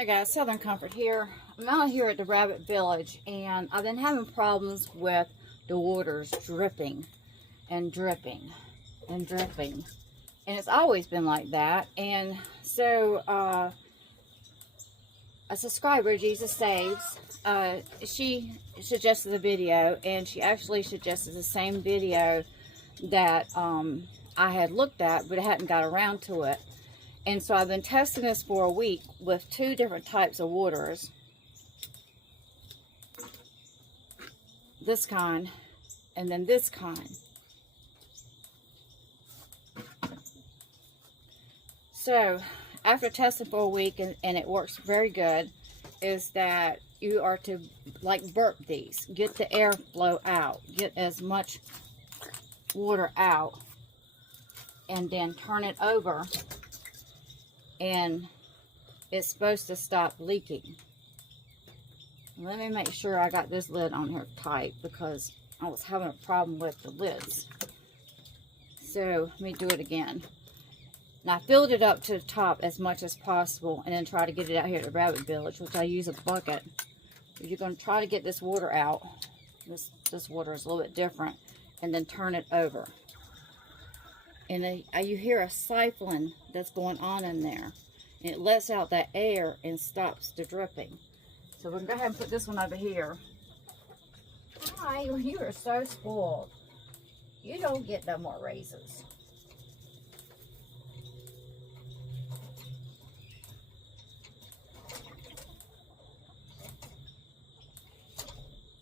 Hey guys, Southern Comfort here. I'm out here at the Rabbit Village and I've been having problems with the waters dripping and dripping and dripping. And it's always been like that. And so a subscriber, Jesus Saves, she suggested a video, and she actually suggested the same video that I had looked at, but I hadn't got around to it. And so I've been testing this for a week with two different types of waters. This kind, and then this kind. So, after testing for a week, and it works very good, is that you are to, like, burp these. Get the airflow out. Get as much water out. And then turn it over. And it's supposed to stop leaking. Let me make sure I got this lid on here tight, because I was having a problem with the lids. So let me do it again. Now I filled it up to the top as much as possible, and then try to get it out here at the Rabbit Village, which I use a bucket. If you're going to try to get this water out, this water is a little bit different, and then turn it over. And you hear a siphoning that's going on in there. And it lets out that air and stops the dripping. So we're going to go ahead and put this one over here. Hi, you are so spoiled. You don't get no more raises.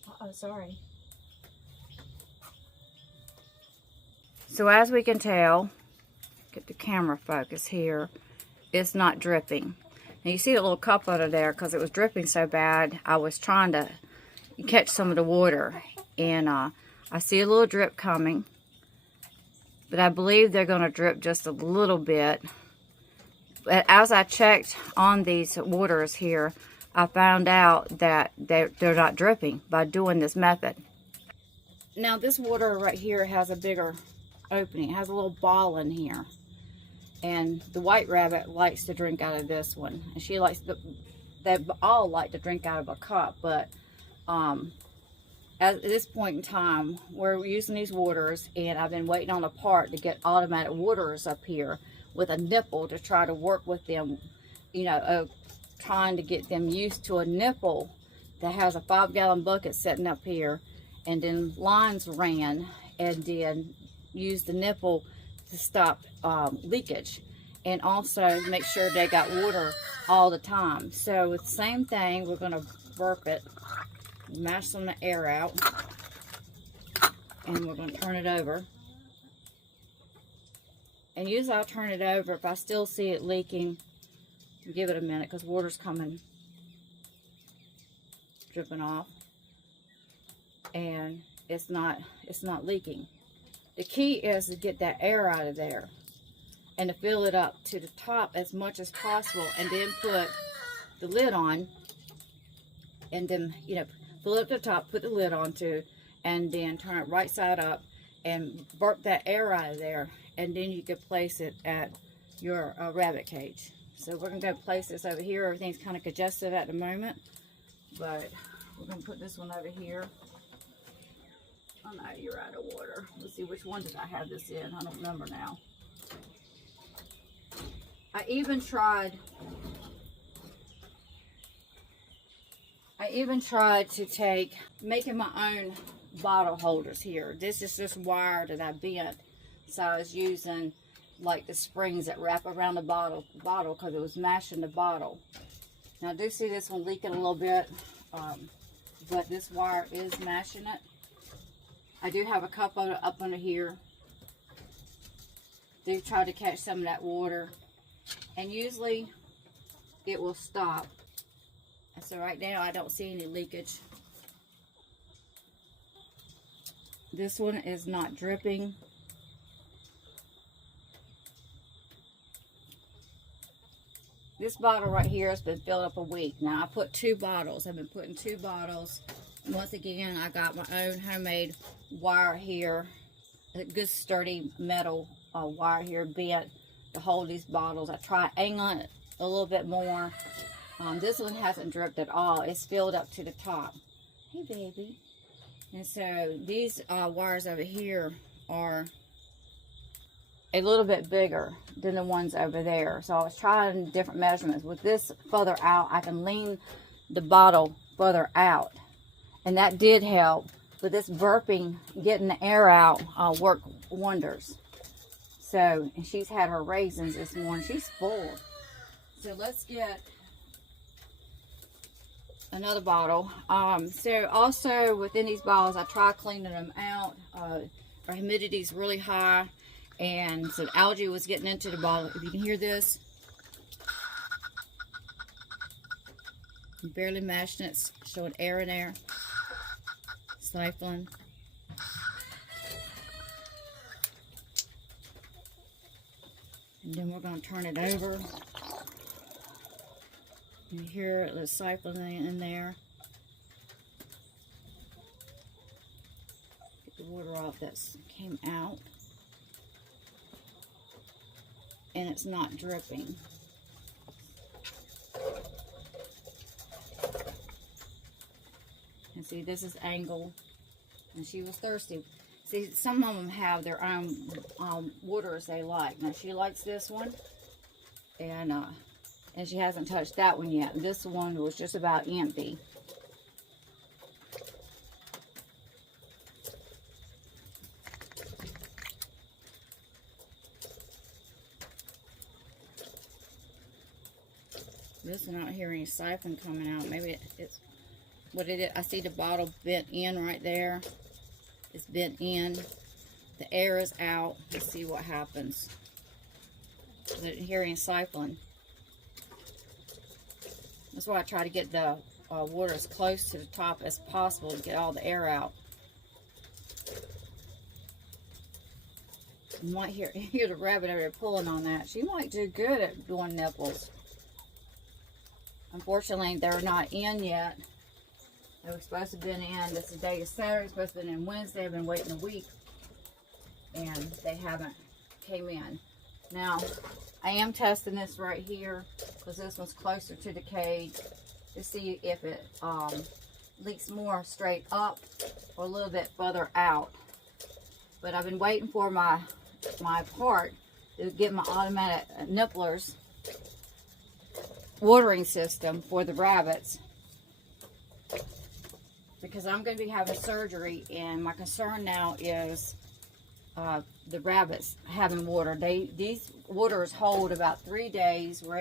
Uh-oh, sorry. So as we can tell, get the camera focus here, it's not dripping. Now you see the little cup under there, because it was dripping so bad, I was trying to catch some of the water. And I see a little drip coming, but I believe they're going to drip just a little bit. But as I checked on these waters here, I found out that they're not dripping by doing this method. Now this water right here has a bigger opening. It has a little ball in here, and the white rabbit likes to drink out of this one, and she likes they all like to drink out of a cup. But at this point in time, we're using these waters, and I've been waiting on a part to get automatic waters up here with a nipple to try to work with them, you know, trying to get them used to a nipple that has a 5-gallon bucket sitting up here, and then lines ran, and then use the nipple to stop leakage, and also make sure they got water all the time. So with the same thing, we're going to burp it, mash some of the air out, and we're going to turn it over. And usually I'll turn it over if I still see it leaking. Give it a minute, because water's coming, dripping off, and it's not leaking. The key is to get that air out of there and to fill it up to the top as much as possible, and then put the lid on, and then, you know, fill it up to the top, put the lid on too, and then turn it right side up and burp that air out of there, and then you can place it at your rabbit cage. So we're going to go place this over here. Everything's kind of congested at the moment, but we're going to put this one over here. Oh no, you're out of water. Let's see, which one did I have this in? I don't remember now. I even tried to take, making my own bottle holders here. This is just wire that I bent. So I was using like the springs that wrap around the bottle because it was mashing the bottle. Now I do see this one leaking a little bit, but this wire is mashing it. I do have a cup up under here. Do try to catch some of that water, and usually it will stop. And so right now I don't see any leakage. This one is not dripping. This bottle right here has been filled up a week. Now I put 2 bottles. I've been putting 2 bottles. Once again, I got my own homemade wire here. A good sturdy metal wire here bent to hold these bottles. I try angling it a little bit more, This one hasn't dripped at all. It's filled up to the top. Hey, baby. And so these wires over here are a little bit bigger than the ones over there. So I was trying different measurements. With this further out, I can lean the bottle further out. And that did help. But this burping, getting the air out, worked wonders. So, and she's had her raisins this morning. She's full. So let's get another bottle. So also within these bottles, I try cleaning them out. Our humidity is really high, and so the algae was getting into the bottle. If you can hear this, I'm barely mashing it, it's showing air in there, stifling. And then we're going to turn it over. You hear the siphoning in there. Get the water off that came out. And it's not dripping. And see, this is angle. And she was thirsty. See, some of them have their own waters they like. Now, she likes this one. And she hasn't touched that one yet. This one was just about empty. This one, I don't hear any siphon coming out. Maybe it's what it is. I see the bottle bent in right there. It's bent in. The air is out. Let's see what happens. I didn't hear any siphoning. That's why I try to get the water as close to the top as possible to get all the air out. You might hear the rabbit over there pulling on that. She might do good at doing nipples. Unfortunately, they're not in yet. They were supposed to have been in. This is day of Saturday. Supposed to have been in Wednesday. I've been waiting a week, and they haven't came in. Now, I am testing this right here because this one's closer to the cage to see if it leaks more straight up or a little bit further out. But I've been waiting for my part to get my automatic nipplers watering system for the rabbits, because I'm going to be having surgery, and my concern now is the rabbits having water. These waters hold about 3 days. We're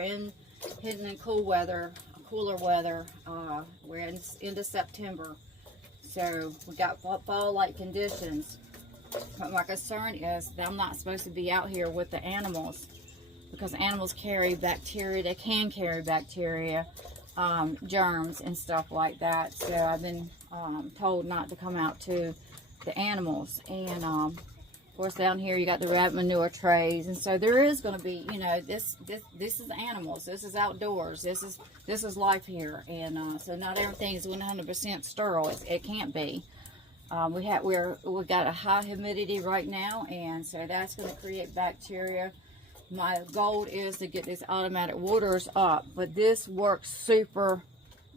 hidden in cooler weather. We're into September, so we got fall-like conditions. But my concern is that I'm not supposed to be out here with the animals, because animals carry bacteria. They can carry bacteria, germs and stuff like that. So I've been told not to come out to the animals. And of course, down here you got the rabbit manure trays, and so there is going to be, you know, this is animals. This is outdoors. This is life here, and so not everything is 100% sterile. It can't be. We got a high humidity right now, and so that's going to create bacteria. My goal is to get these automatic waters up, but this works super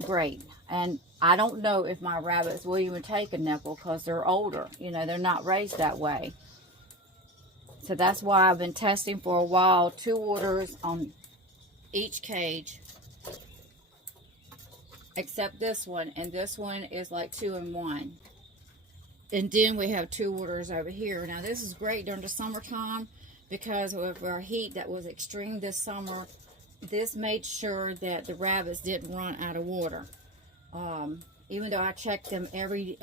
great. And I don't know if my rabbits will even take a nipple because they're older. You know, they're not raised that way. So that's why I've been testing for a while, 2 waters on each cage, except this one. And this one is like 2 in 1. And then we have 2 waters over here. Now this is great during the summertime, because of our heat that was extreme this summer. This made sure that the rabbits didn't run out of water. Even though I check them every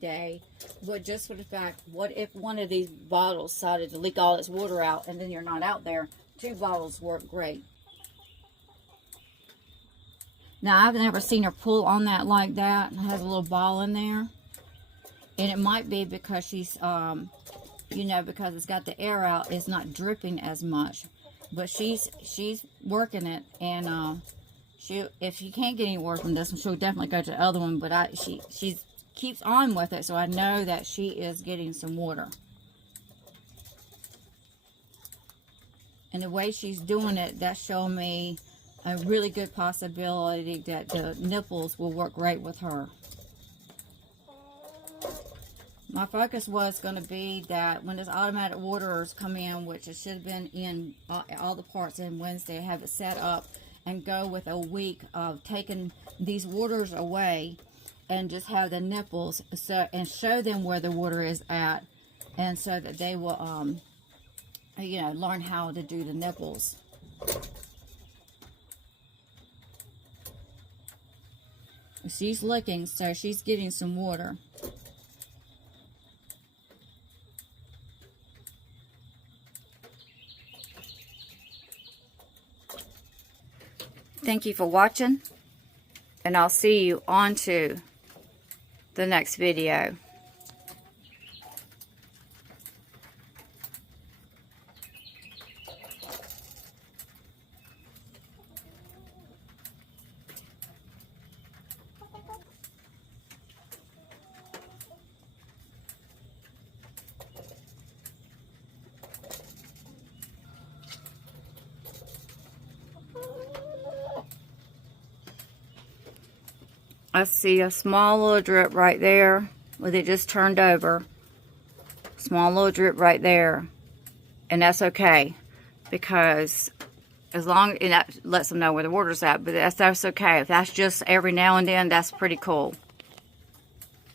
day, but just for the fact, what if one of these bottles decided to leak all its water out and then you're not out there? 2 bottles work great. Now, I've never seen her pull on that like that. It has a little ball in there. And it might be because she's, you know, because it's got the air out, it's not dripping as much. But she's working it, and if she can't get any work from this one, she'll definitely go to the other one. But she keeps on with it, so I know that she is getting some water. And the way she's doing it, that's showing me a really good possibility that the nipples will work great with her. My focus was going to be that when this automatic waterers come in, which it should have been in all the parts in Wednesday, have it set up and go with a week of taking these waters away and just have the nipples, so, and show them where the water is at, and so that they will, you know, learn how to do the nipples. She's licking, so she's getting some water. Thank you for watching, and I'll see you on to the next video. I see a small little drip right there with it just turned over. Small little drip right there. And that's okay, because as long as that lets them know where the water's at, but that's okay. If that's just every now and then, that's pretty cool.